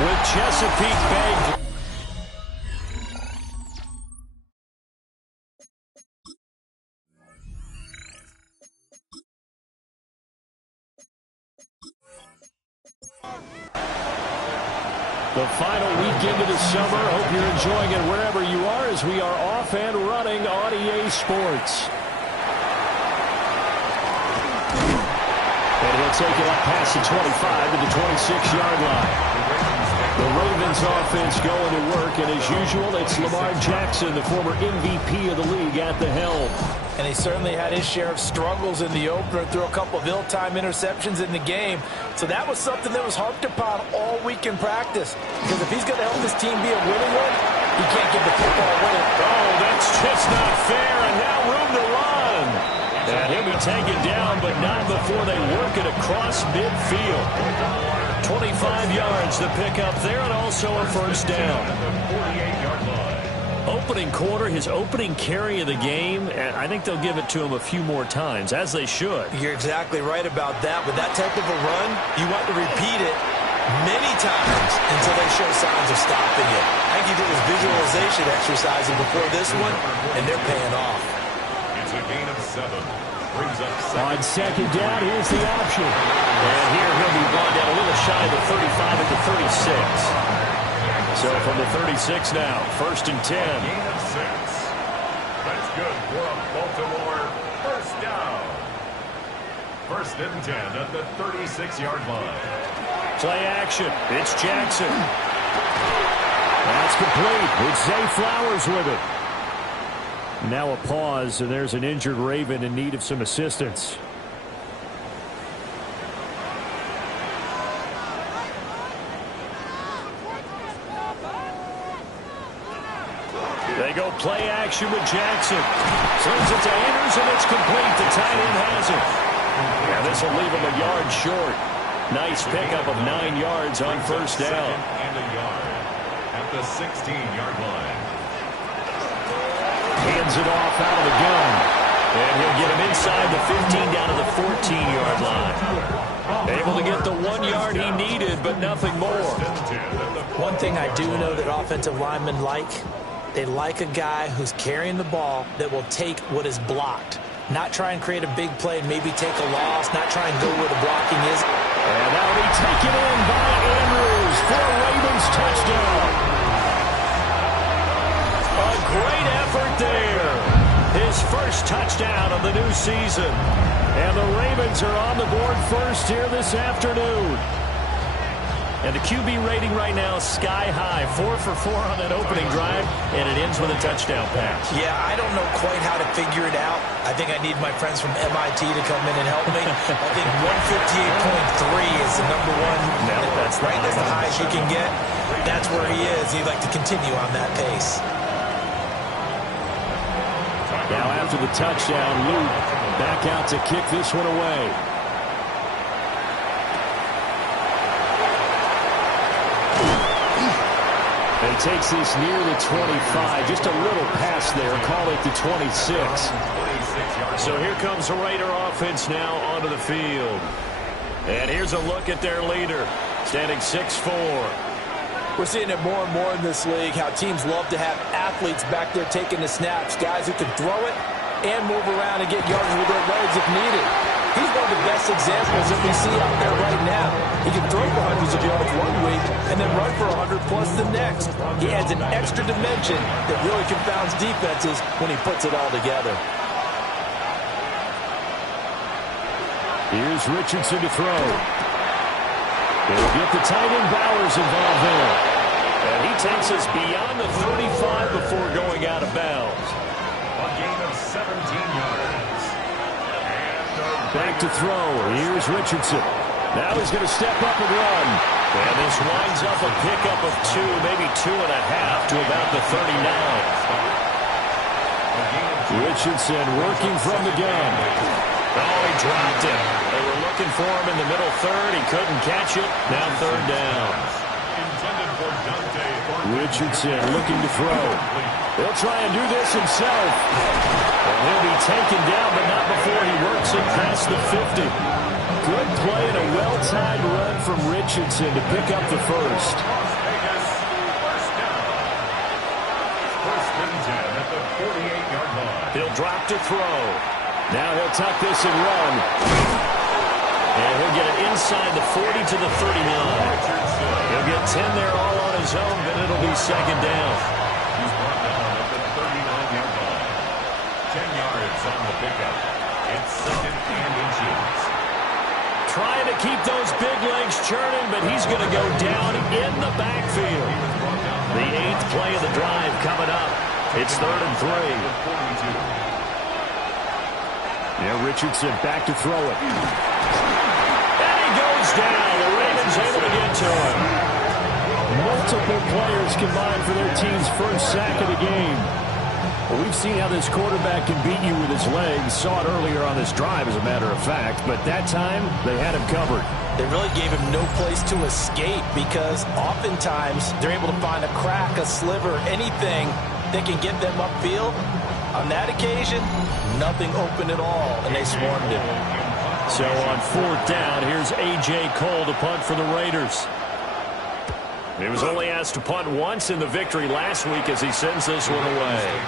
with Chesapeake Bay. The final weekend of the summer. Hope you're enjoying it wherever you are as we are off and running on EA Sports. And he'll take it up past the 25 to the 26-yard line. The Ravens offense going to work, and as usual, it's Lamar Jackson, the former MVP of the league, at the helm. And he certainly had his share of struggles in the opener, threw a couple of ill-timed interceptions in the game. So that was something that was harped upon all week in practice. Because if he's going to help this team be a winning one, he can't give the football away. Oh, that's just not fair, and now room to run. And he'll be taken down, but not before they work it across midfield. 25 yards to pick up there, and also a first down. Opening quarter, his opening carry of the game, and I think they'll give it to him a few more times, as they should. You're exactly right about that. With that type of a run, you want to repeat it many times until they show signs of stopping it. I think he did his visualization exercising before this one, and they're paying off. It's a gain of 7. On second down, here's the option. And here he'll be brought down a little shy of the 35 at the 36. So from the 36 now, first and 10. Gain of 6. That's good for a Baltimore first down. First and 10 at the 36-yard line. Play action. It's Jackson. That's complete. It's Zay Flowers with it. Now a pause, and there's an injured Raven in need of some assistance. They go play action with Jackson. Sends it to Andrews, and it's complete. The tight end has it. Yeah, this will leave him a yard short. Nice pickup of 9 yards on first down. And a yard at the 16-yard line. Hands it off out of the gun. And he'll get him inside the 15 down to the 14-yard line. Able to get the 1 yard he needed, but nothing more. One thing I do know that offensive linemen like, they like a guy who's carrying the ball that will take what is blocked. Not try and create a big play and maybe take a loss, not try and go where the blocking is. And that'll be taken in by Andrews for a Ravens touchdown. A great effort there. His first touchdown of the new season. And the Ravens are on the board first here this afternoon. And the QB rating right now is sky high. 4 for 4 on that opening drive, and it ends with a touchdown pass. Yeah, I don't know quite how to figure it out. I think I need my friends from MIT to come in and help me. I think 158.3 is the number one. No, that's right. That's the highest you can get. That's where he is. He'd like to continue on that pace. Now after the touchdown, Luke back out to kick this one away. And he takes this near the 25. Just a little pass there. Call it the 26. So here comes the Raider offense now onto the field. And here's a look at their leader, standing 6'4". We're seeing it more and more in this league, how teams love to have athletes back there taking the snaps, guys who can throw it and move around and get yards with their legs if needed. He's one of the best examples that we see out there right now. He can throw for hundreds of yards one week and then run for 100+ the next. He adds an extra dimension that really confounds defenses when he puts it all together. Here's Richardson to throw. They'll get the tight end Bowers involved there. And he takes us beyond the 35 before going out of bounds. A gain of 17 yards. Back to throw. Here's Richardson. Now he's going to step up and run. And this winds up a pickup of 2, maybe 2.5 to about the 39. Richardson working from the gun. Oh, he dropped it. They were looking for him in the middle third. He couldn't catch it. Now third down. Richardson looking to throw. He'll try and do this himself. And he'll be taken down, but not before he works it past the 50. Good play and a well-timed run from Richardson to pick up the first. drop to throw. Now he'll tuck this and run. And he'll get it inside the 40 to the 39. He'll get 10 there all on his own, but it'll be second down. He's brought down at the 39-yard line. 10 yards on the pickup. It's second and inches. Trying to keep those big legs churning, but he's going to go down in the backfield. The 8th play of the drive coming up. It's 3rd and 3. Now Richardson back to throw it. And he goes down. The Ravens able to get to him. Multiple players combined for their team's first sack of the game. Well, we've seen how this quarterback can beat you with his legs. Saw it earlier on this drive, as a matter of fact. But that time, they had him covered. They really gave him no place to escape because oftentimes they're able to find a crack, a sliver, anything that can get them upfield. On that occasion, nothing open at all, and they swarmed him. So on 4th down, here's A.J. Cole to punt for the Raiders. He was only asked to punt once in the victory last week as he sends this one away.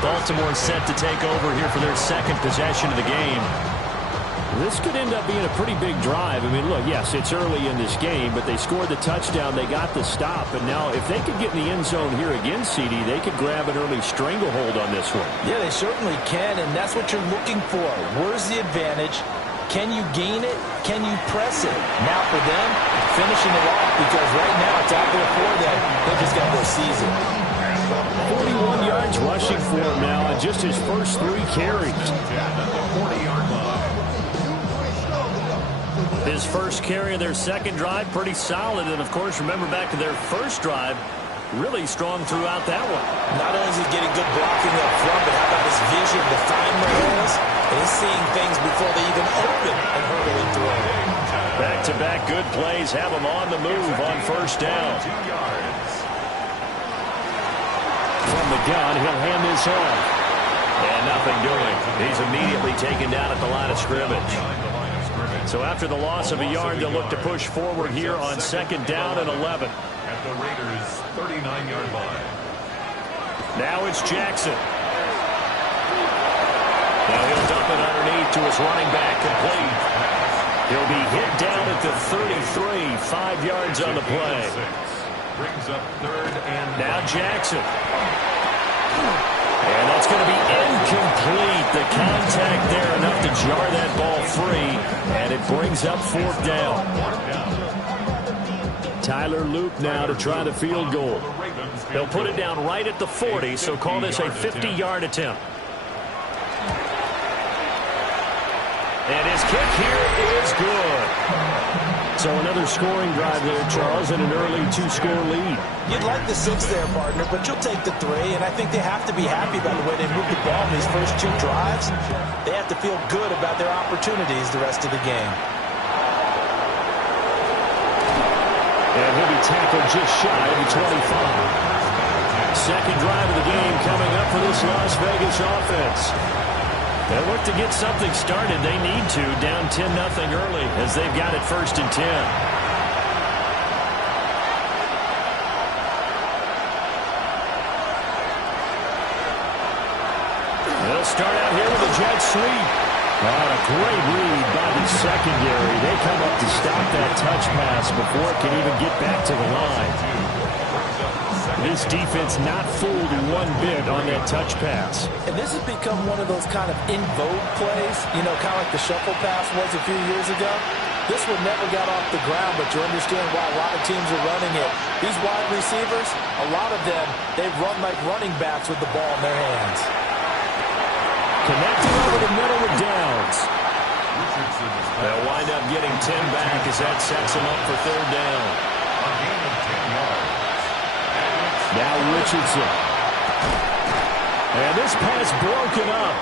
Baltimore set to take over here for their second possession of the game. This could end up being a pretty big drive. I mean, look, yes, it's early in this game, but they scored the touchdown. They got the stop. And now if they could get in the end zone here again, CD, they could grab an early stranglehold on this one. Yeah, they certainly can, and that's what you're looking for. Where's the advantage? Can you gain it? Can you press it? Now for them, finishing it off, because right now it's out there for them. They just got to go seize it. 41 yards rushing for him now on just his first 3 carries. His first carry of their second drive, pretty solid. And, of course, remember back to their first drive, really strong throughout that one. Not only is he getting good blocking up front, but how about his vision to find the holes? And he's seeing things before they even open and hurdling through. Back-to-back good plays have him on the move on first down. From the gun, he'll hand this off. And nothing doing. He's immediately taken down at the line of scrimmage. So after the loss of a yard, they'll look to push forward here on 2nd down and 11. At the Raiders' 39-yard line. Now it's Jackson. Now he'll dump it underneath to his running back, complete. He'll be hit down at the 33, 5 yards on the play. Brings up 3rd and now Jackson. And that's going to be incomplete. The contact there enough to jar that ball free. And it brings up 4th down. Tyler Loop now to try the field goal. They'll put it down right at the 40, so call this a 50-yard attempt. And his kick here is good. So another scoring drive there, Charles, and an early 2-score lead. You'd like the 6 there, partner, but you'll take the 3, and I think they have to be happy about the way they moved the ball in these first 2 drives. They have to feel good about their opportunities the rest of the game. And he'll be tackled just shy of the 25. Second drive of the game coming up for this Las Vegas offense. They'll look to get something started. They need to, down 10-0 early as they've got it 1st and 10. They'll start out here with a jet sweep. A great read by the secondary. They come up to stop that touch pass before it can even get back to the line. This defense not fooled one bit on that touch pass. And this has become one of those kind of in vogue plays, you know, kind of like the shuffle pass was a few years ago. This one never got off the ground, but you understand why a lot of teams are running it. These wide receivers, a lot of them, they run like running backs with the ball in their hands. Connecting over the middle with Downs. They'll wind up getting 10 back as that sets them up for 3rd down. A gain of 10 yards. Now Richardson. And this pass broken up.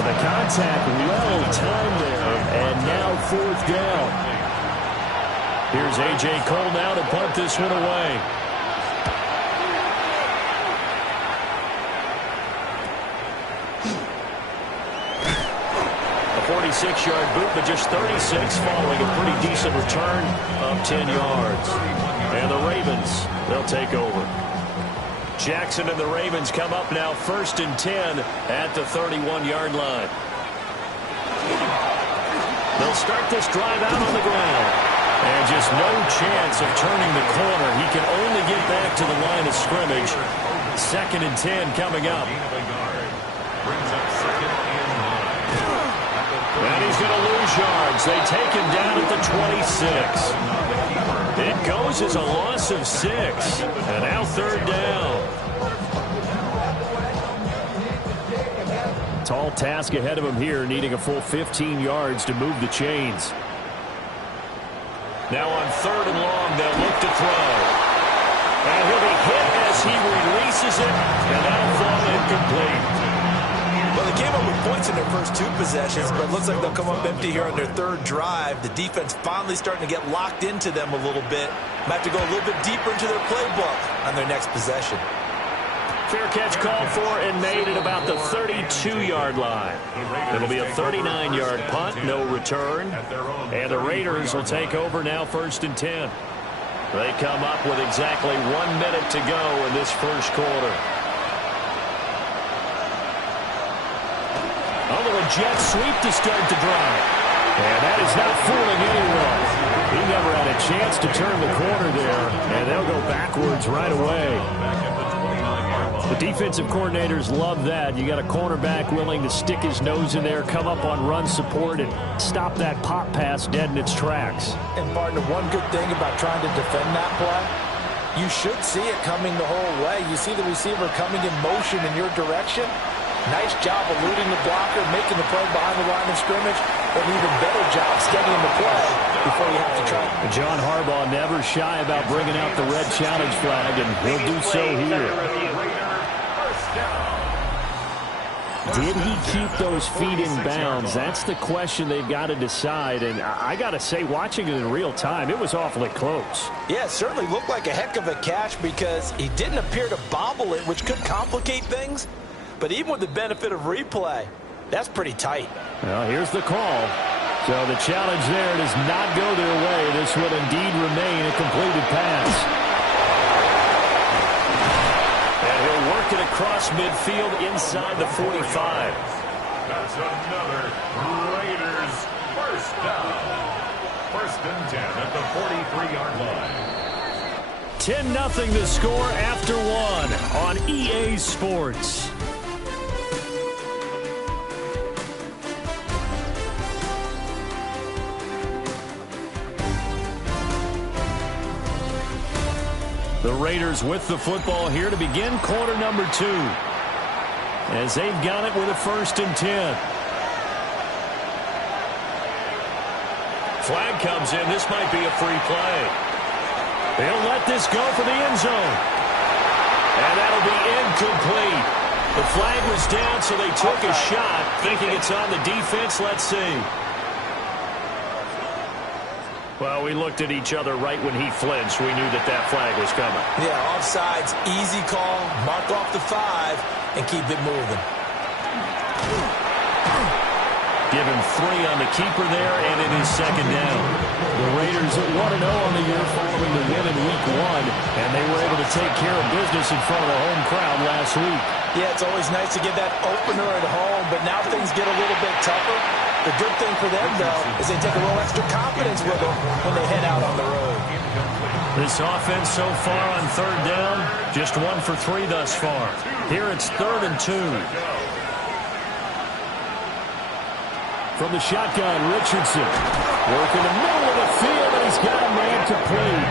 And the contact well timed there. And now 4th down. Here's A.J. Cole now to punt this one away. A 46-yard boot, but just 36 following a pretty decent return of 10 yards. And the Ravens, they'll take over. Jackson and the Ravens come up now 1st and 10 at the 31-yard line. They'll start this drive out on the ground. And just no chance of turning the corner. He can only get back to the line of scrimmage. 2nd and 10 coming up. And he's going to lose yards. They take him down at the 26. It goes as a loss of 6. And now 3rd down. Tall task ahead of him here, needing a full 15 yards to move the chains. Now on 3rd and long, they'll look to throw. And he'll be hit as he releases it, and that'll fall incomplete. Well, they came up with points in their first 2 possessions, but it looks like they'll come up empty here on their 3rd drive. The defense finally starting to get locked into them a little bit. Might have to go a little bit deeper into their playbook on their next possession. Fair catch called for and made at about the 32-yard line. It'll be a 39-yard punt, no return. And the Raiders will take over now 1st and 10. They come up with exactly 1 minute to go in this first quarter. A little jet sweep to start the drive. And that is not fooling anyone. He never had a chance to turn the corner there, and they'll go backwards right away. The defensive coordinators love that. You got a cornerback willing to stick his nose in there, come up on run support, and stop that pop pass dead in its tracks. And, partner, one good thing about trying to defend that play, you should see it coming the whole way. You see the receiver coming in motion in your direction. Nice job eluding the blocker, making the play behind the line of scrimmage, and even better job steadying the play before you have to try. John Harbaugh never shy about bringing out the red challenge flag, and he'll do so here. Did he keep those feet in bounds? That's the question they've got to decide. And I got to say, watching it in real time, it was awfully close. Yeah, it certainly looked like a heck of a catch because he didn't appear to bobble it, which could complicate things. But even with the benefit of replay, that's pretty tight. Well, here's the call. So the challenge there does not go their way. This will indeed remain a completed pass. It across midfield inside the 45. That's another Raiders first down. 1st and 10 at the 43-yard line. 10-0 the score after 1 on EA Sports. The Raiders with the football here to begin quarter number 2. As they've got it with a 1st and 10. Flag comes in. This might be a free play. They'll let this go for the end zone. And that'll be incomplete. The flag was down, so they took a shot, thinking it's on the defense. Let's see. Well, we looked at each other right when he flinched. We knew that that flag was coming. Yeah, offsides, easy call, mark off the 5, and keep it moving. Give him 3 on the keeper there, and it is 2nd down. The Raiders 1-0 on the year following the win in Week 1, and they were able to take care of business in front of the home crowd last week. Yeah, it's always nice to get that opener at home, but now things get a little bit tougher. The good thing for them, though, is they take a little extra confidence with them when they head out on the road. This offense so far on 3rd down, just 1 for 3 thus far. Here it's 3rd and 2. From the shotgun, Richardson working the middle of the field, and he's got a man complete.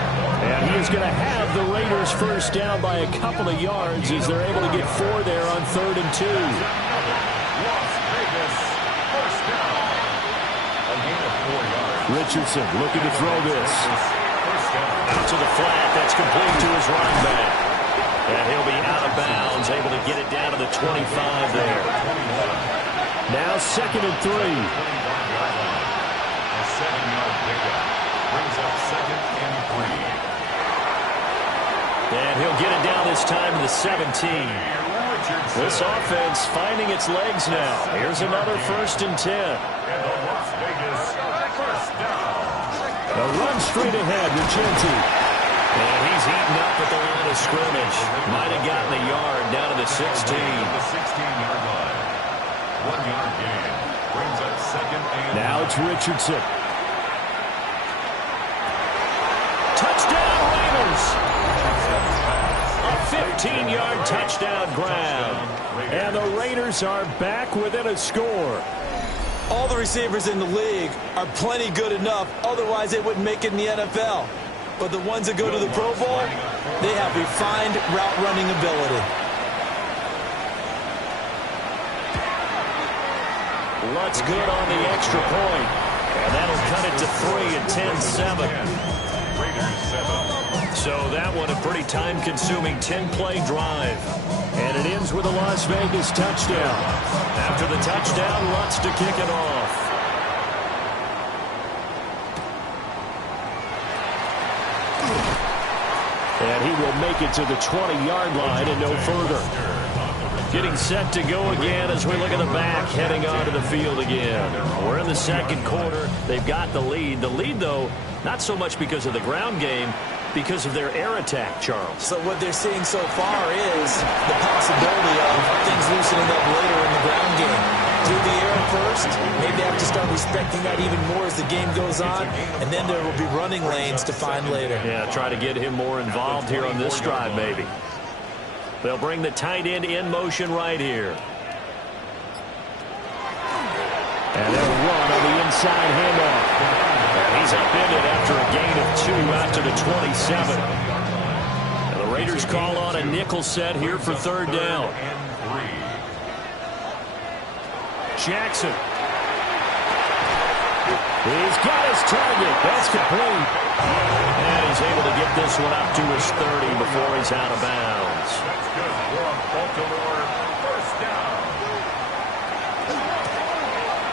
And he is going to have the Raiders first down by a couple of yards as they're able to get 4 there on 3rd and 2. Richardson looking to throw this. Out to the flat. That's complete to his running back. And he'll be out of bounds, able to get it down to the 25 there. Now 2nd and 3. A 7-yard pickup brings up 2nd and 3. And he'll get it down this time to the 17. This offense finding its legs now. Here's another 1st and 10. And the Las Vegas first down. A run straight ahead with Genti. And he's eaten up at the line of scrimmage. Might have gotten a yard down to the 16. The 16-yard line. 1-yard gain. Brings up second and... Now it's Richardson. Touchdown, Raiders! A 15-yard touchdown grab. And the Raiders are back within a score. All the receivers in the league are plenty good enough. Otherwise, they wouldn't make it in the NFL. But the ones that go to the Pro Bowl, they have refined route running ability. Lutz good on the extra point. And that'll cut it to 3 at 10-7. So that one a pretty time-consuming 10-play drive. And it ends with a Las Vegas touchdown. After the touchdown, Lutz to kick it off. And he will make it to the 20-yard line and no further. Getting set to go again as we look at the back, heading onto the field again. We're in the second quarter. They've got the lead. The lead, though, not so much because of the ground game, because of their air attack, Charles. So what they're seeing so far is the possibility of things loosening up later in the ground game. Through the air first, maybe they have to start respecting that even more as the game goes on, and then there will be running lanes to find later. Yeah, try to get him more involved here on this drive, maybe. They'll bring the tight end in motion right here. And they'll run on the inside handoff. He's upended after a gain of 2 out to the 27. And the Raiders call on a nickel set here for third down. Jackson. He's got his target. That's complete. And he's able to get this one up to his 30 before he's out of bounds. That's good for Baltimore. First down.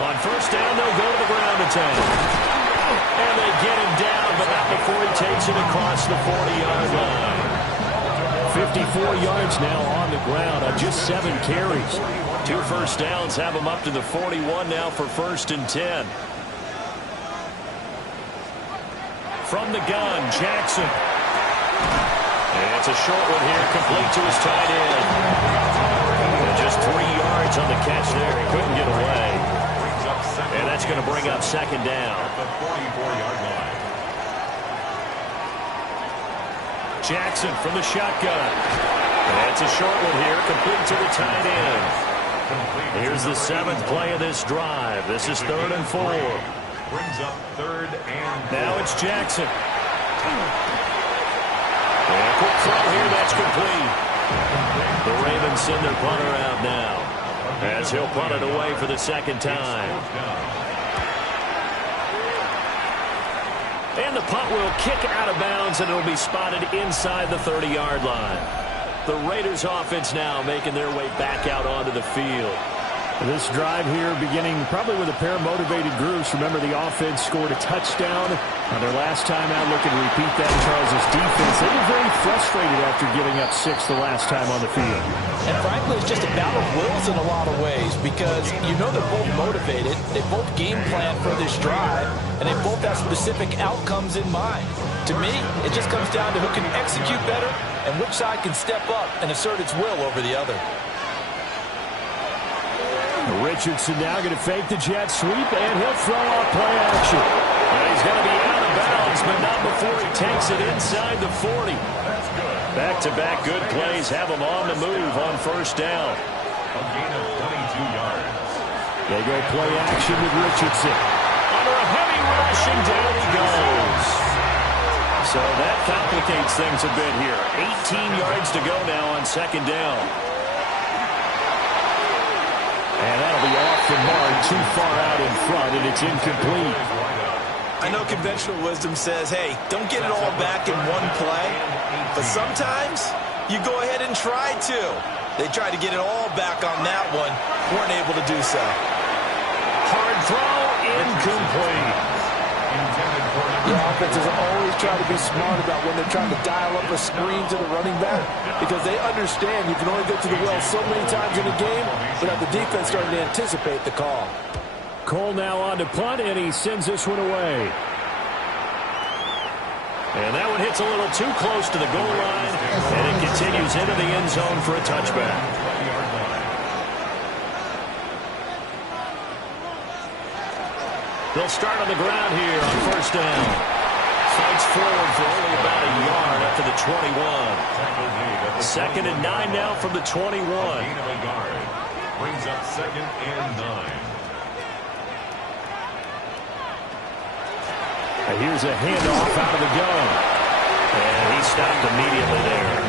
On first down, they'll go to the ground attack. And they get him down, but not before he takes it across the 40-yard line. 54 yards now on the ground on just 7 carries. 2 first downs have him up to the 41 now for 1st and 10. From the gun, Jackson. And it's a short one here, complete to his tight end. And just 3 yards on the catch there. He couldn't get away. And that's going to bring up second down. The 44-yard line. Jackson from the shotgun. And it's a short one here, complete to the tight end. Here's the 7th play of this drive. This is 3rd and 4. Brings up 3rd and 4. Now it's Jackson. And a quick throw here, that's complete. The Ravens send their punter out now, as he'll punt it away for the second time. And the punt will kick out of bounds, and it'll be spotted inside the 30-yard line. The Raiders offense now making their way back out onto the field. This drive here beginning probably with a pair of motivated groups. Remember, the offense scored a touchdown on their last time out. Looking to repeat that in Charles' defense. They were very frustrated after giving up 6 the last time on the field. And frankly, it's just a battle of wills in a lot of ways, because you know they're both motivated. They both game plan for this drive, and they both have specific outcomes in mind. To me, it just comes down to who can execute better and which side can step up and assert its will over the other. Richardson now going to fake the jet sweep, and he'll throw off play action. And he's going to be out of bounds, but not before he takes it inside the 40. Back-to-back good plays have him on the move on first down. A gain of 22 yards. They go play action with Richardson. Under a heavy rush, and down he goes. So that complicates things a bit here. 18 yards to go now on second down. And that'll be off the mark, too far out in front, and it's incomplete. I know conventional wisdom says, hey, don't get it all back in one play. But sometimes you go ahead and try to. They tried to get it all back on that one. Weren't able to do so. Hard throw, incomplete. The offenses always try to be smart about when they're trying to dial up a screen to the running back, because they understand you can only get to the well so many times in a game without the defense starting to anticipate the call. Cole now on to punt, and he sends this one away. And that one hits a little too close to the goal line, and it continues into the end zone for a touchback. They'll start on the ground here on first down. Fights forward for only about a yard up to the 21. 2nd and 9 now from the 21. Brings up 2nd and 9. And here's a handoff out of the gun. And he stopped immediately there.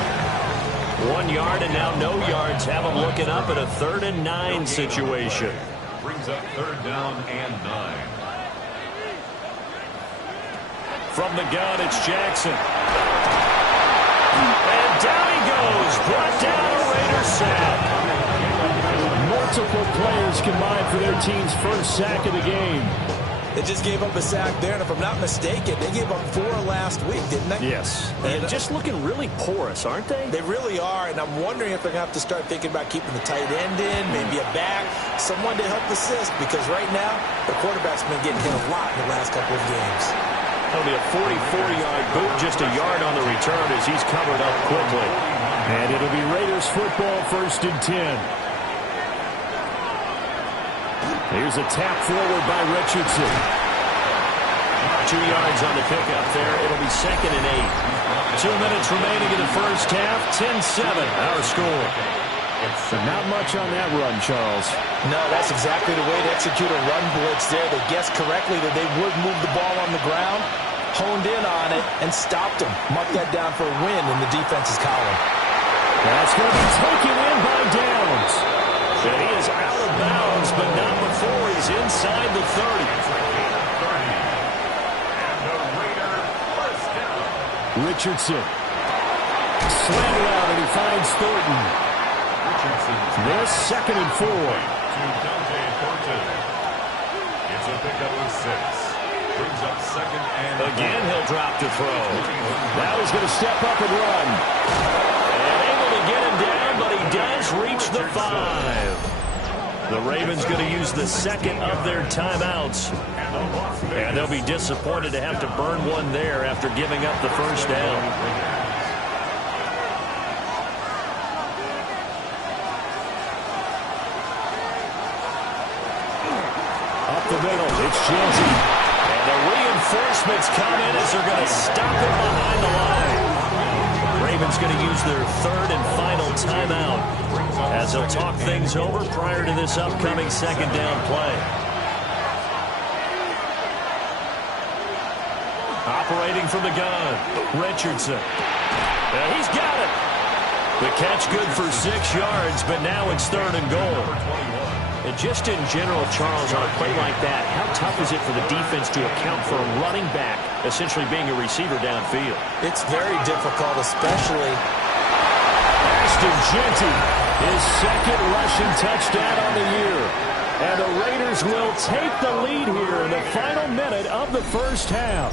1 yard and now no yards. Have him looking up at a 3rd and 9 situation. Brings up 3rd down and 9. From the gun, it's Jackson. And down he goes. Brought down a Raiders sack. Multiple players combined for their team's first sack of the game. They just gave up a sack there, and if I'm not mistaken, they gave up 4 last week, didn't they? Yes. And just looking really porous, aren't they? They really are, and I'm wondering if they're going to have to start thinking about keeping the tight end in, maybe a back, someone to help assist, because right now, the quarterback's been getting hit a lot in the last couple of games. That'll be a 44-yard boot, just a yard on the return as he's covered up quickly. And it'll be Raiders football, 1st and 10. Here's a tap forward by Richardson. 2 yards on the pickup there. It'll be 2nd and 8. 2 minutes remaining in the first half. 10-7, our score. But not much on that run, Charles. No, that's exactly the way to execute a run blitz there. They guessed correctly that they would move the ball on the ground, honed in on it, and stopped them. Mark that down for a win in the defense's column. That's going to be taken in by Downs. And he is out of bounds, but not before he's inside the 30. Richardson. Slant out, and he finds Thornton. This 2nd and 4. It's a pickup of 6. Brings up 2nd and Again, he'll drop to throw. Now he's going to step up and run. And able to get him down, but he does reach the 5. The Ravens going to use the 2nd of their timeouts. And they'll be disappointed to have to burn one there after giving up the first down. Up the middle, it's Jeanty. And the reinforcements come in as they're going to stop him behind the line. Ravens going to use their 3rd and final timeout as they'll talk things over prior to this upcoming 2nd down play. Operating from the gun, Richardson. He's got it. The catch good for 6 yards, but now it's 3rd and goal. And just in general, Charles, on a play like that, how tough is it for the defense to account for a running back essentially being a receiver downfield? It's very difficult, especially. Ashton Jeanty, his 2nd rushing touchdown on the year. And the Raiders will take the lead here in the final minute of the first half.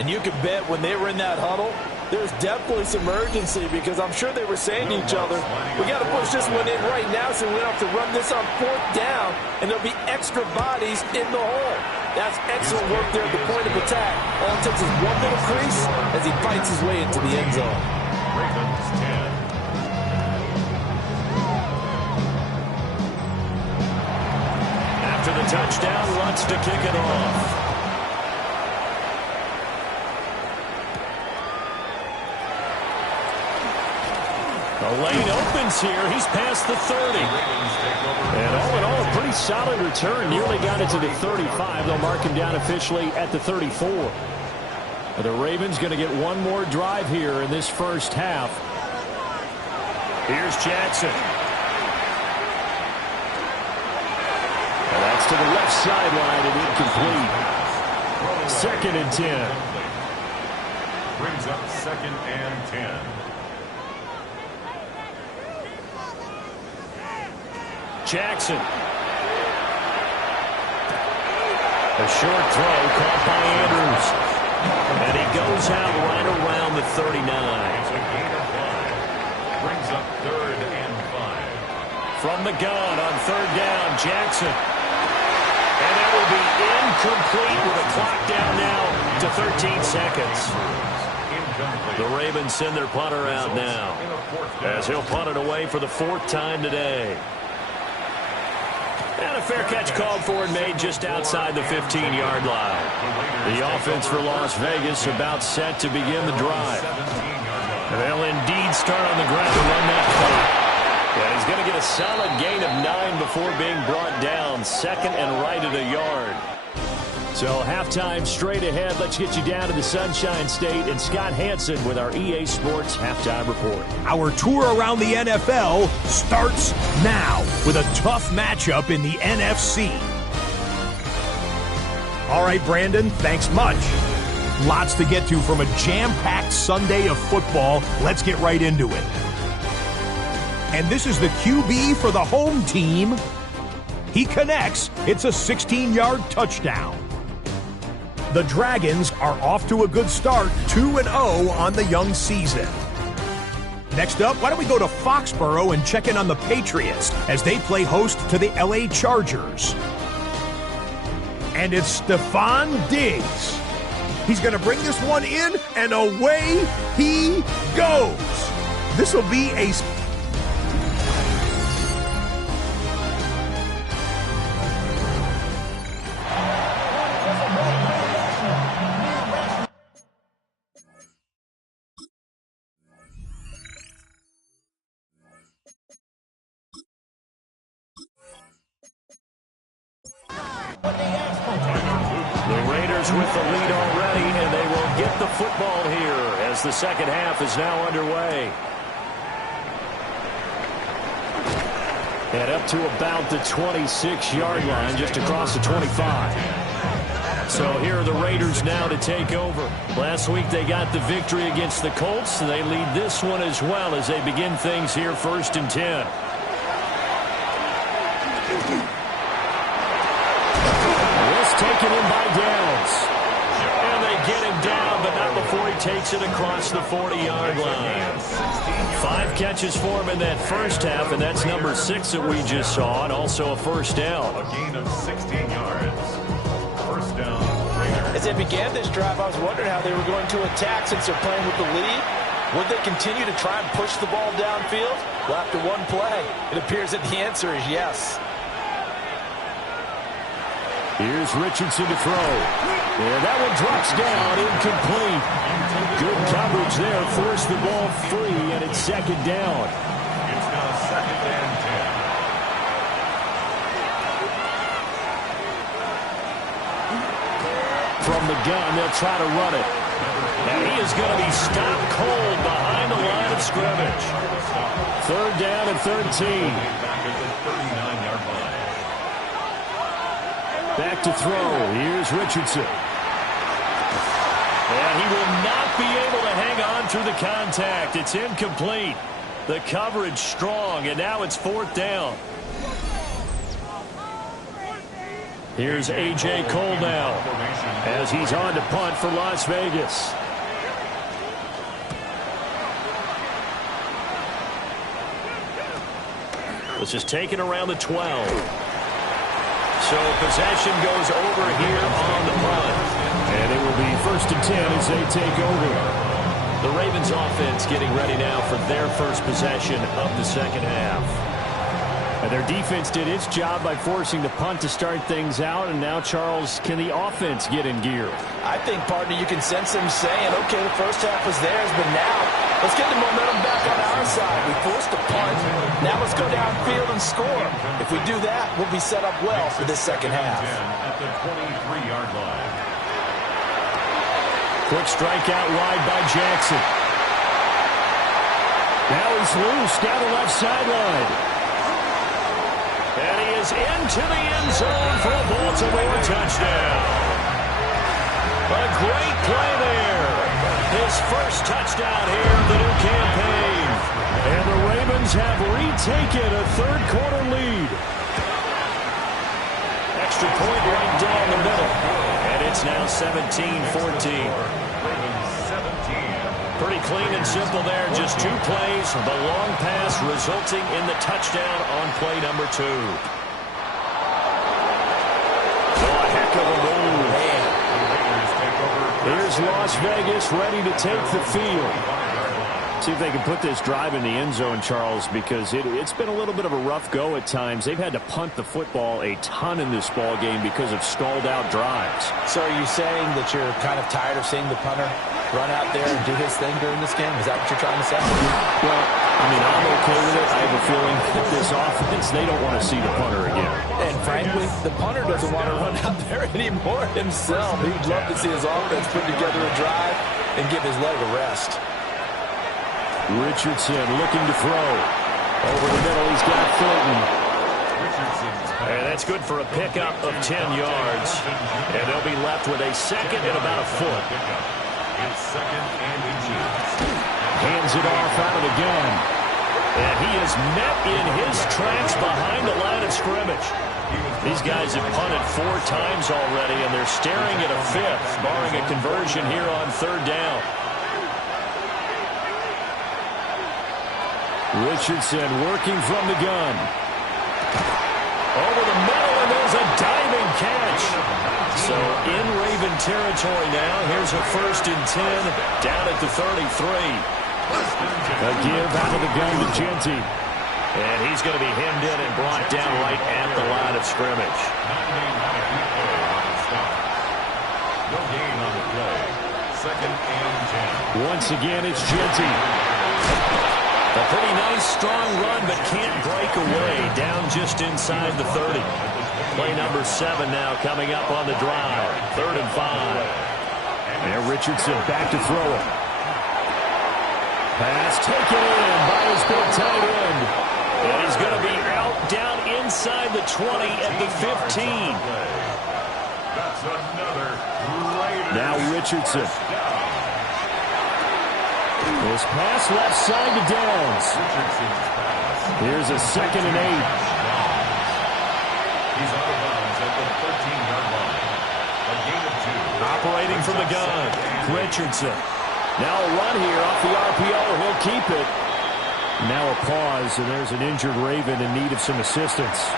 And you can bet when they were in that huddle, there's definitely some urgency because I'm sure they were saying to each other, we got to push this one in right now so we don't have to run this on 4th down, and there'll be extra bodies in the hole. That's excellent work there at the point of attack. All it takes is one little crease as he fights his way into the end zone. Ravens 10. After the touchdown, Lutz to kick it off. The lane opens here. He's past the 30. And all in all, a pretty solid return. Nearly got it to the 35. They'll mark him down officially at the 34. The Ravens going to get one more drive here in this first half. Here's Jackson. And that's to the left sideline and incomplete. 2nd and 10. Brings up 2nd and 10. Jackson. A short throw caught by Andrews. And he goes out right around the 39. It's a gain of 5. Brings up 3rd and 5. From the gun on 3rd down, Jackson. And that will be incomplete with a clock down now to 13 seconds. The Ravens send their punter out now, as he'll punt it away for the 4th time today. And a fair catch called for and made just outside the 15-yard line. The offense for Las Vegas about set to begin the drive. And they'll indeed start on the ground and run that clock. And he's going to get a solid gain of 9 before being brought down, second and right at a yard. So halftime straight ahead. Let's get you down to the Sunshine State and Scott Hansen with our EA Sports Halftime Report. Our tour around the NFL starts now with a tough matchup in the NFC. All right, Brandon, thanks much. Lots to get to from a jam-packed Sunday of football. Let's get right into it. And this is the QB for the home team. He connects. It's a 16-yard touchdown. The Dragons are off to a good start, 2-0 on the young season. Next up, why don't we go to Foxborough and check in on the Patriots as they play host to the LA Chargers. And it's Stephon Diggs. He's going to bring this one in, and away he goes. This will be a... With the lead already, and they will get the football here as the second half is now underway. And up to about the 26-yard line, just across the 25. So here are the Raiders now to take over. Last week they got the victory against the Colts, and they lead this one as well as they begin things here 1st and 10. Taken in by Downs. And they get him down, but not before he takes it across the 40-yard line. 5 catches for him in that first half, and that's number 6 that we just saw, and also a first down. A gain of 16 yards. First down, Raiders. As they began this drive, I was wondering how they were going to attack since they're playing with the lead. Would they continue to try and push the ball downfield? Well, after one play, it appears that the answer is yes. Here's Richardson to throw. And that one drops down, incomplete. Good coverage there, forced the ball free, and it's second down. It's now 2nd and 10. From the gun, they'll try to run it. And he is going to be stopped cold behind the line of scrimmage. 3rd down and 13. Back at the 39-yard line. Back to throw. Here's Richardson. And he will not be able to hang on through the contact. It's incomplete. The coverage strong, and now it's 4th down. Here's A.J. Cole now as he's on to punt for Las Vegas. This is taken around the 12. So possession goes over here on the punt. And it will be 1st and 10 as they take over. The Ravens offense getting ready now for their first possession of the second half. And their defense did its job by forcing the punt to start things out. And now, Charles, can the offense get in gear? I think, partner, you can sense them saying, okay, the first half was theirs, but now let's get the momentum back on our side. We forced a punt. Now let's go downfield and score. If we do that, we'll be set up well for this second half. At the 23-yard line. Quick strike out wide by Jackson. Now he's loose down the left sideline. And he is into the end zone for a Baltimore touchdown. A great play there. His first touchdown here of the new campaign. And the Ravens have retaken a third-quarter lead. Extra point right down the middle. And it's now 17-14. Ravens 17. Pretty clean and simple there. Just 2 plays. The long pass resulting in the touchdown on play number 2. Oh, a heck of a move. Here's Las Vegas ready to take the field. See if they can put this drive in the end zone, Charles, because it's been a little bit of a rough go at times. They've had to punt the football a ton in this ball game because of stalled-out drives. So are you saying that you're kind of tired of seeing the punter run out there and do his thing during this game? Is that what you're trying to say? Well, I mean, I'm okay with it. I have a feeling that this offense, they don't want to see the punter again. And frankly, the punter doesn't want to run out there anymore himself. He'd love to see his offense put together a drive and give his leg a rest. Richardson looking to throw. Over the middle, he's got Thornton. And that's good for a pickup of 10 yards. And they'll be left with a second and about a foot. It's second and inches. Hands it off out of the gun. And he is met in his tracks behind the line of scrimmage. These guys have punted 4 times already, and they're staring at a fifth, barring a conversion here on third down. Richardson working from the gun. Over the middle, and there's a diving catch. So in Raven territory now. Here's a 1st and 10 down at the 33. A give out of the gun to Genty. And he's going to be hemmed in and brought down right at the line of scrimmage. No gain on the play. Second and 10. Once again, it's Genty. A pretty nice, strong run, but can't break away. Down just inside the 30. Play number 7 now coming up on the drive. 3rd and 5. And Richardson back to throw it. Pass taken in by his big tight end. And he's going to be out down inside the 20 at the 15. That's another Raiders. Now Richardson. This pass left side to Downs. Here's a 2nd and 8. He's out of bounds at the 13-yard line. A gain of 2. Operating from the gun. Richardson. Now a run here off the RPO. He'll keep it. Now a pause, and there's an injured Raven in need of some assistance.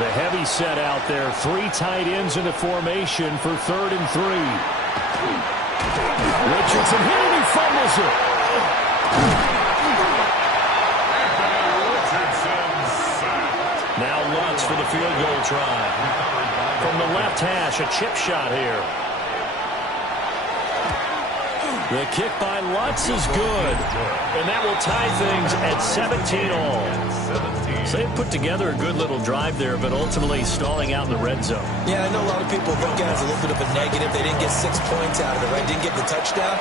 The heavy set out there. 3 tight ends in the formation for 3rd and 3. Richardson here, and he fumbles it. Now Lutz for the field goal try. From the left hash, a chip shot here. The kick by Lutz is good. And that will tie things at 17 all. So they put together a good little drive there, but ultimately stalling out in the red zone. Yeah, I know a lot of people look at it as a little bit of a negative. They didn't get 6 points out of it, right? Didn't get the touchdown.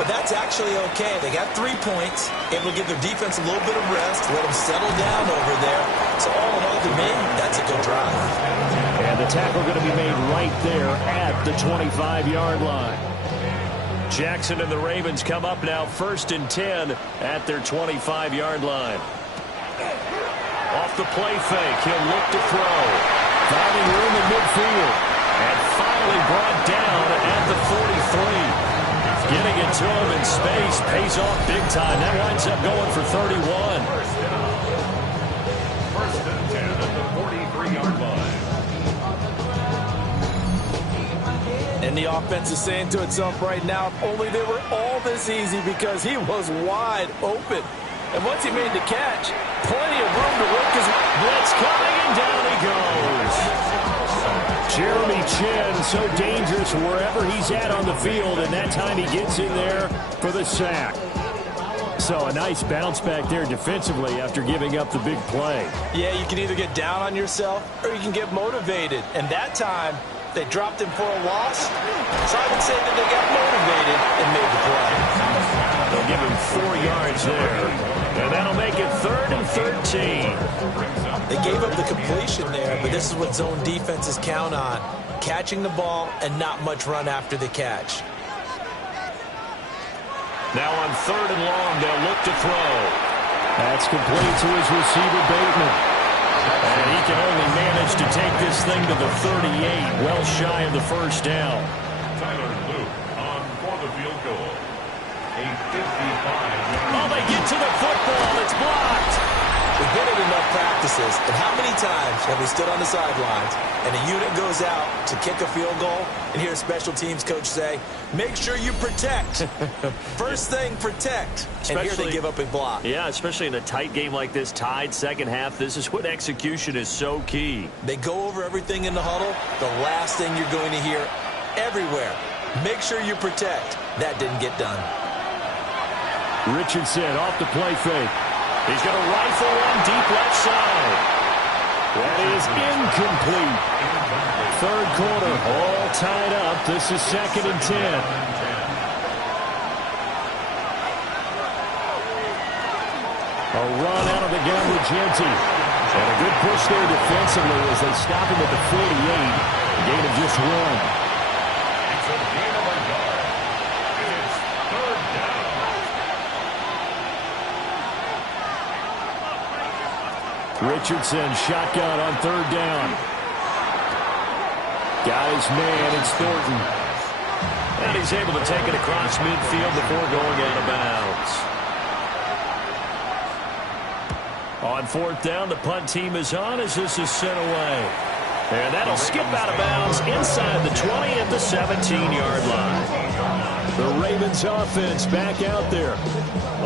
But that's actually okay. They got 3 points, able to give their defense a little bit of rest, let them settle down over there. So all in all, to me, that's a good drive. And the tackle going to be made right there at the 25-yard line. Jackson and the Ravens come up now 1st and 10 at their 25-yard line. Off the play fake, he'll look to throw. Finding room in midfield. And finally brought down at the 43. Getting it to him in space pays off big time. That winds up going for 31. First and 10 at the 43-yard line. And the offense is saying to itself right now, if only they were all this easy, because he was wide open. And once he made the catch, plenty of room to work his blitz coming, and down he goes. Jeremy Chinn, so dangerous wherever he's at on the field, and that time he gets in there for the sack. So a nice bounce back there defensively after giving up the big play. Yeah, you can either get down on yourself or you can get motivated. And that time, they dropped him for a loss. So I would say that they got motivated and made the play. They'll give him 4 yards there. And that'll make it 3rd and 13. They gave up the completion there, but this is what zone defenses count on. Catching the ball and not much run after the catch. Now on 3rd and long, they'll look to throw. That's complete to his receiver, Bateman. And he can only manage to take this thing to the 38, well shy of the first down. Tyler Luke on for the field goal. A 55-yard. Oh, they get to the football. It's blocked. We've been at enough practices, and how many times have we stood on the sidelines and a unit goes out to kick a field goal and hear a special teams coach say, make sure you protect. First thing, protect. And here they give up a block. Yeah, especially in a tight game like this, tied second half. This is when execution is so key. They go over everything in the huddle. The last thing you're going to hear everywhere, make sure you protect. That didn't get done. Richardson off the play fake. He's going to rifle one deep left side. That is incomplete. Third quarter, all tied up. This is 2nd and 10. A run out of the gun with Jeanty. And a good push there defensively as they stop him at the 48. A gain of just 1. It's a gain of a yard. It's 3rd down. Richardson shotgun on 3rd down. Got his man, it's Thornton. And he's able to take it across midfield before going out of bounds. On 4th down, the punt team is on as this is sent away. And that'll skip out of bounds inside the 20 at the 17-yard line. The Ravens offense back out there.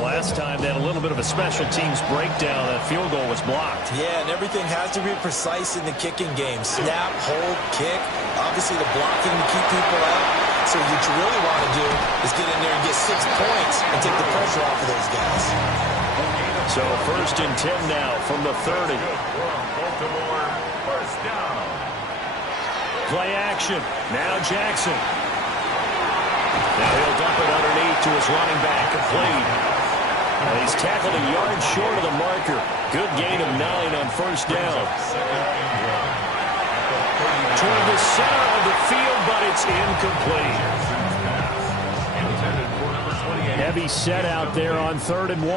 Last time they had a little bit of a special teams breakdown. That field goal was blocked. Yeah, and everything has to be precise in the kicking game. Snap, hold, kick. Obviously the blocking to keep people out. So what you really want to do is get in there and get 6 points and take the pressure off of those guys. So 1st and 10 now from the 30. Baltimore, 1st down. Play action. Now Jackson. Now he'll dump it underneath to his running back. Complete. And he's tackled a yard short of the marker. Good gain of 9 on 1st down. Toward the center of the field, but it's incomplete. Heavy set out there on 3rd and 1. The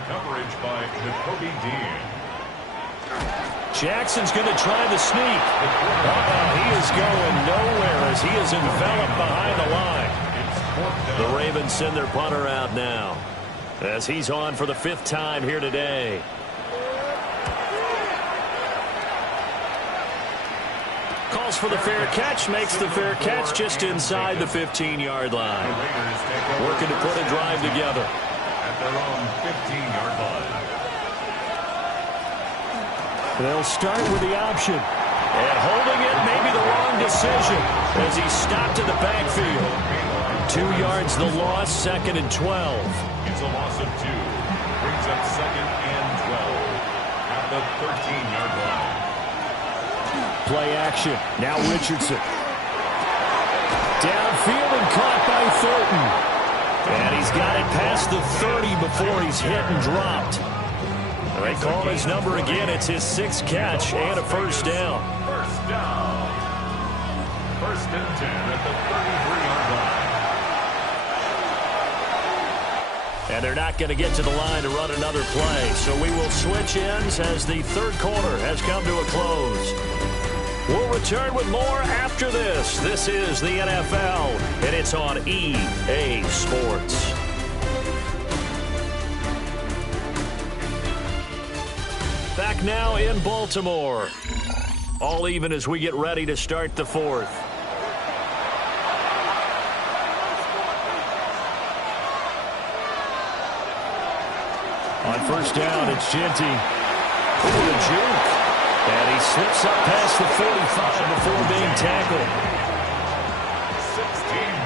coverage by Nakobe Dean. Jackson's going to try the sneak. He is going nowhere as he is enveloped behind the line. The Ravens send their punter out now as he's on for the 5th time here today. Calls for the fair catch, makes the fair catch just inside the 15-yard line. Working to put a drive together. At their own 15-yard line. They'll start with the option. And holding it may be the wrong decision as he stopped in the backfield. 2 yards the loss, 2nd and 12. It's a loss of 2. Brings up 2nd and 12. At the 13-yard line. Play action. Now Richardson. Downfield and caught by Thornton. And he's got it past the 30 before he's hit and dropped. They call his number again. It's his 6th catch and a 1st down. 1st down. 1st and 10 at the 33-yard line. And they're not going to get to the line to run another play. So we will switch ends as the 3rd quarter has come to a close. We'll return with more after this. This is the NFL, and it's on EA Sports. Back now in Baltimore. All even as we get ready to start the 4th. On 1st down, it's Jeanty. Ooh, the juke. And he slips up past the 45 before being tackled. 16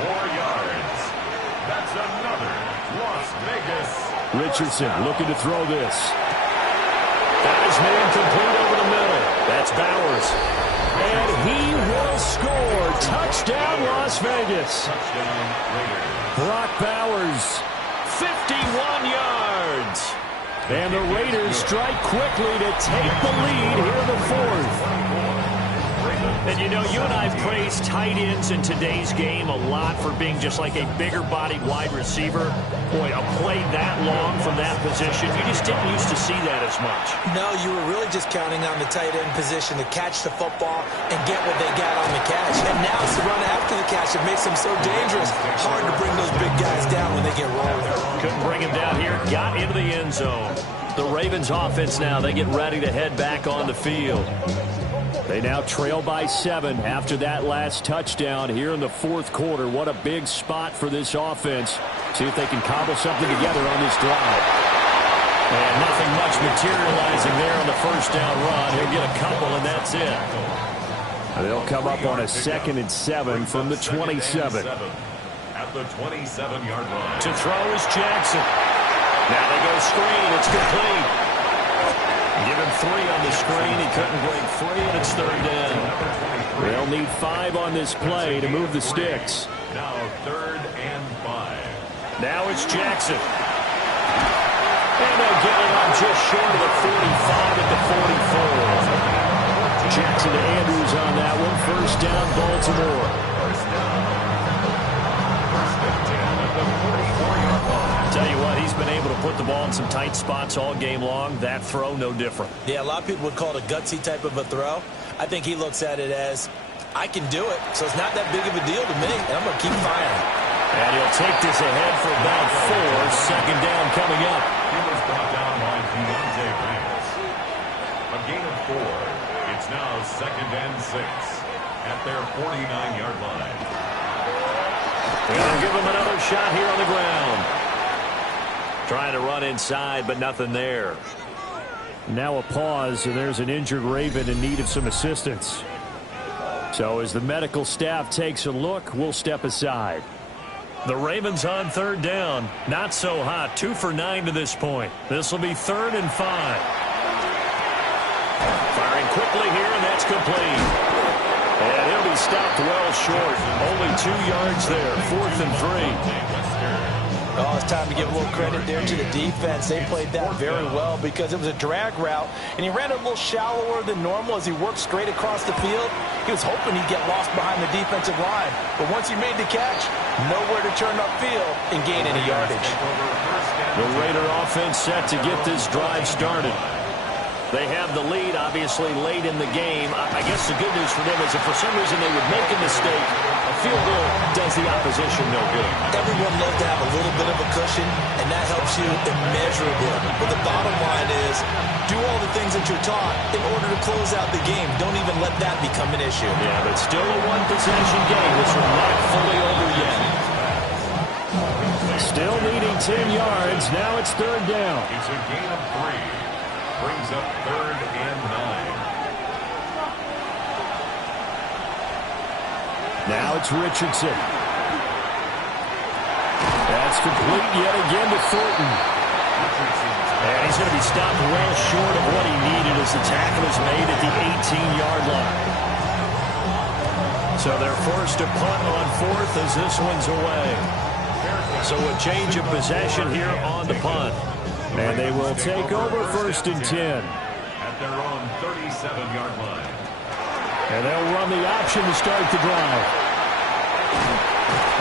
more yards. That's another Las Vegas. Richardson looking to throw this. Got his man complete over the middle. That's Bowers. And he will score. Touchdown, Las Vegas. Touchdown Raiders. Brock Bowers, 51 yards. And the Raiders strike quickly to take the lead here in the 4th. And you know, you and I have praised tight ends in today's game a lot for being just like a bigger-bodied wide receiver. Boy, a play that long from that position, you just didn't used to see that as much. No, you were really just counting on the tight end position to catch the football and get what they got on the catch. And now it's the run after the catch that makes them so dangerous. Hard to bring those big guys down when they get rolling. Couldn't bring him down here. Got into the end zone. The Ravens offense now, they get ready to head back on the field. They now trail by 7 after that last touchdown here in the fourth quarter. What a big spot for this offense. See if they can cobble something together on this drive. And nothing much materializing there on the first down run. He'll get a couple, and that's it. They'll come up on a 2nd and 7 from the 27. At the 27-yard line. To throw is Jackson. Now they go screen. It's complete. Give him 3 on the screen. He couldn't break free, and it's 3rd down. They'll need 5 on this play to move the sticks. Now 3rd and 5. Now it's Jackson. And they'll get it on just short of the 45 at the 44. Jackson to Andrews on that one. First down, Baltimore. First down. First and 10 at the 44-yard line. Tell you what, he's been able to put the ball in some tight spots all game long. That throw, no different. Yeah, a lot of people would call it a gutsy type of a throw. I think he looks at it as, I can do it, so it's not that big of a deal to me, and I'm going to keep firing. And he'll take this ahead for about 4. Second down coming up. He was brought down by Deontay Banks. A gain of 4. It's now 2nd and 6 at their 49-yard line. They'll give him another shot here on the ground. Trying to run inside, but nothing there. Now a pause, and there's an injured Raven in need of some assistance. So as the medical staff takes a look, we'll step aside. The Ravens on 3rd down. Not so hot. 2 for 9 to this point. This will be 3rd and 5. Firing quickly here, and that's complete. And he'll be stopped well short. Only 2 yards there. 4th and 3. Oh, it's time to give a little credit there to the defense. They played that very well because it was a drag route, and he ran a little shallower than normal as he worked straight across the field. He was hoping he'd get lost behind the defensive line, but once he made the catch, nowhere to turn upfield and gain any yardage. The Raider offense set to get this drive started. They have the lead, obviously, late in the game. I guess the good news for them is if for some reason they would make a mistake, a field goal does the opposition no good. Everyone loves to have a little bit of a cushion, and that helps you immeasurably. But the bottom line is, do all the things that you're taught in order to close out the game. Don't even let that become an issue. Yeah, but still a one-possession game. This is not fully over yet. Still needing 10 yards. Now it's 3rd down. It's a gain of 3. Brings up 3rd and 9. Now it's Richardson. That's complete yet again to Thornton. And he's going to be stopped well short of what he needed as the tackle is made at the 18-yard line. So they're forced to punt on 4th as this one's away. So a change of possession here on the punt. And they will take over 1st and 10. At their own 37-yard line. And they'll run the option to start the drive.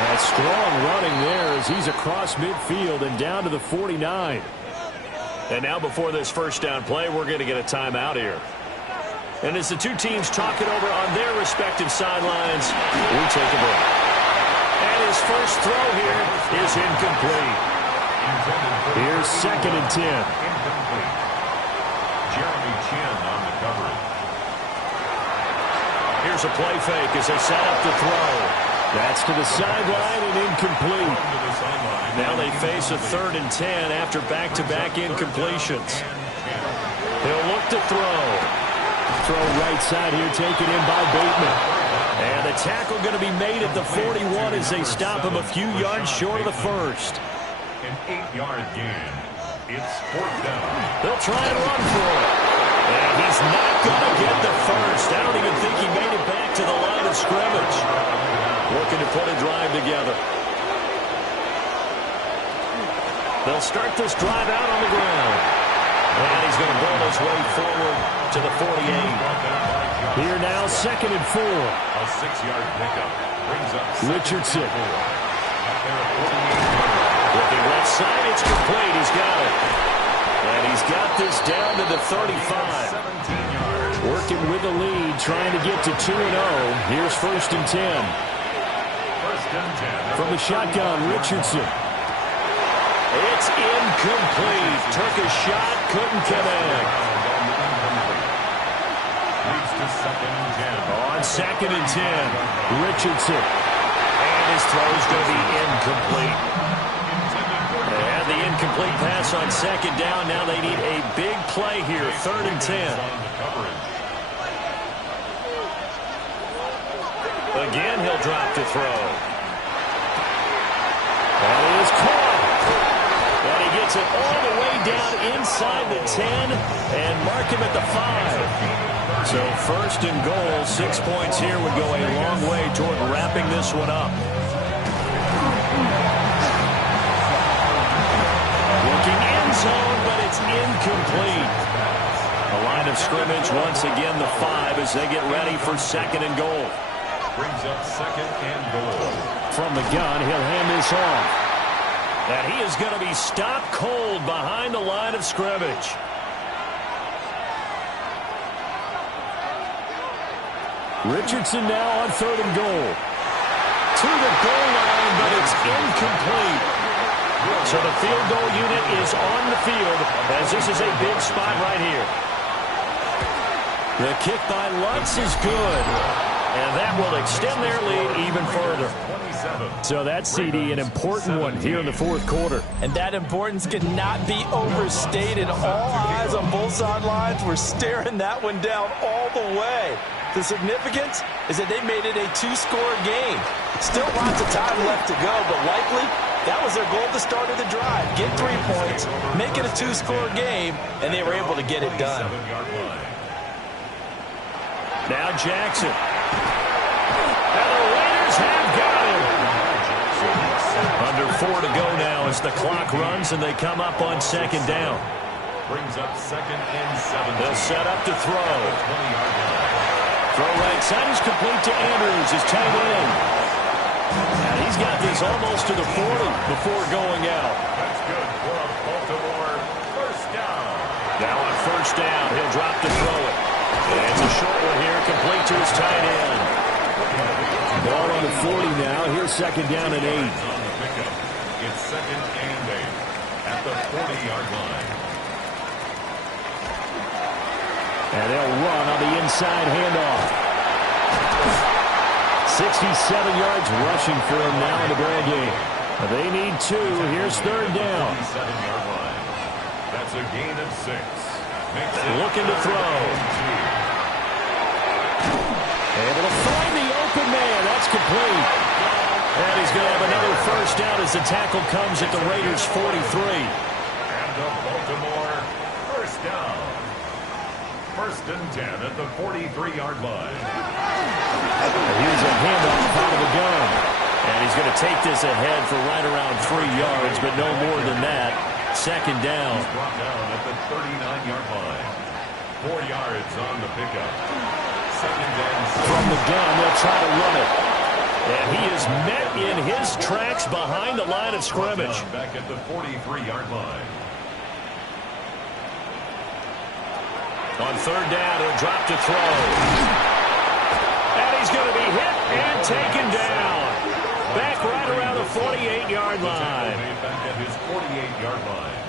That strong running there as he's across midfield and down to the 49. And now before this first down play, we're going to get a timeout here. And as the two teams talk it over on their respective sidelines, we take a break. And his first throw here is incomplete. Here's 2nd and 10. Incomplete. Jeremy Chin on the coverage. Here's a play fake as they set up to throw. That's to the sideline and incomplete. Now they face a 3rd and 10 after back-to-back incompletions. He'll look to throw. Throw right side here taken in by Bateman. And the tackle going to be made at the 41 as they stop him a few yards short of the first. An 8-yard gain. It's 4th down. They'll try and run for it. And he's not going to get the first. I don't even think he made it back to the line of scrimmage. Looking to put a drive together. They'll start this drive out on the ground. And he's going to roll his way forward to the 48. Here now, 2nd and 4. A 6-yard pickup brings up Richardson. At their 48. Looking left side, it's complete. He's got it. And he's got this down to the 35. 17 yards. Working with the lead, trying to get to 2-0. Here's 1st and 10. 1st and 10. From the shotgun, Richardson. It's incomplete. Took a shot, couldn't connect. Leads to 2nd and 10. On 2nd and 10, Richardson. And his throw's going to be incomplete. They had the incomplete pass on 2nd down. Now they need a big play here, 3rd and 10. Again, he'll drop to throw. That is caught. And he gets it all the way down inside the 10 and mark him at the 5. So 1st and goal, 6 points here would go a long way toward wrapping this one up. Looking end zone, but it's incomplete. The line of scrimmage, once again, the 5 as they get ready for 2nd and goal. Brings up 2nd and goal. From the gun, he'll hand this off. And he is going to be stopped cold behind the line of scrimmage. Richardson now on 3rd and goal. To the goal line, but it's incomplete. So the field goal unit is on the field as this is a big spot right here. The kick by Lutz is good. And that will extend their lead even further. So that's, CD, an important one here in the 4th quarter. And that importance cannot be overstated. All eyes on both sidelines were staring that one down all the way. The significance is that they made it a 2-score game. Still lots of time left to go, but likely that was their goal at the start of the drive. Get 3 points, make it a 2-score game, and they were able to get it done. Now Jackson. And the Raiders have got him. Under 4 to go now as the clock runs and they come up on 2nd down. Brings up 2nd and 7. They'll set up to throw. Throw right side is complete to Andrews, his tight end. And he's got this almost to the 40 before going out. That's good for a Baltimore 1st down. Now on 1st down, he'll drop to throw it. And it's a short one here, complete to his tight end. Ball on the 40 now. Here's 2nd down and 8. On the pickup. It's 2nd and 8 at the 40-yard line. And they'll run on the inside handoff. 67 yards rushing for him now in the ball game. They need 2. Here's 3rd down. 47-yard line. That's a gain of 6. Looking to throw. Able to find the open man. That's complete. And he's going to have another 1st down as the tackle comes at the Raiders' 43. And the Baltimore 1st down. 1st and 10 at the 43-yard line. And here's a handoff out of the gun. And he's going to take this ahead for right around 3 yards, but no more than that. 2nd down. He's brought down at the 39-yard line. 4 yards on the pickup. 2nd and 6. From the gun, they'll try to run it. And he is met in his tracks behind the line of scrimmage. Back at the 43-yard line. On 3rd down, he'll drop to throw. And he's going to be hit and taken down. Back right around the 48-yard line. Back at his 48-yard line.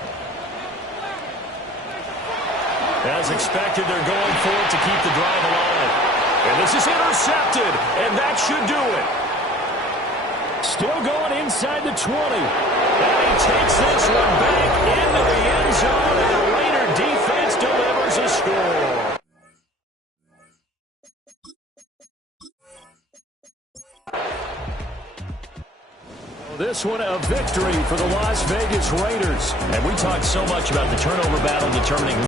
As expected, they're going for it to keep the drive alive. And this is intercepted, and that should do it. Still going inside the 20. And he takes this one back into the end zone, and the Raider defense delivers a score. This one a victory for the Las Vegas Raiders. And we talked so much about the turnover battle determining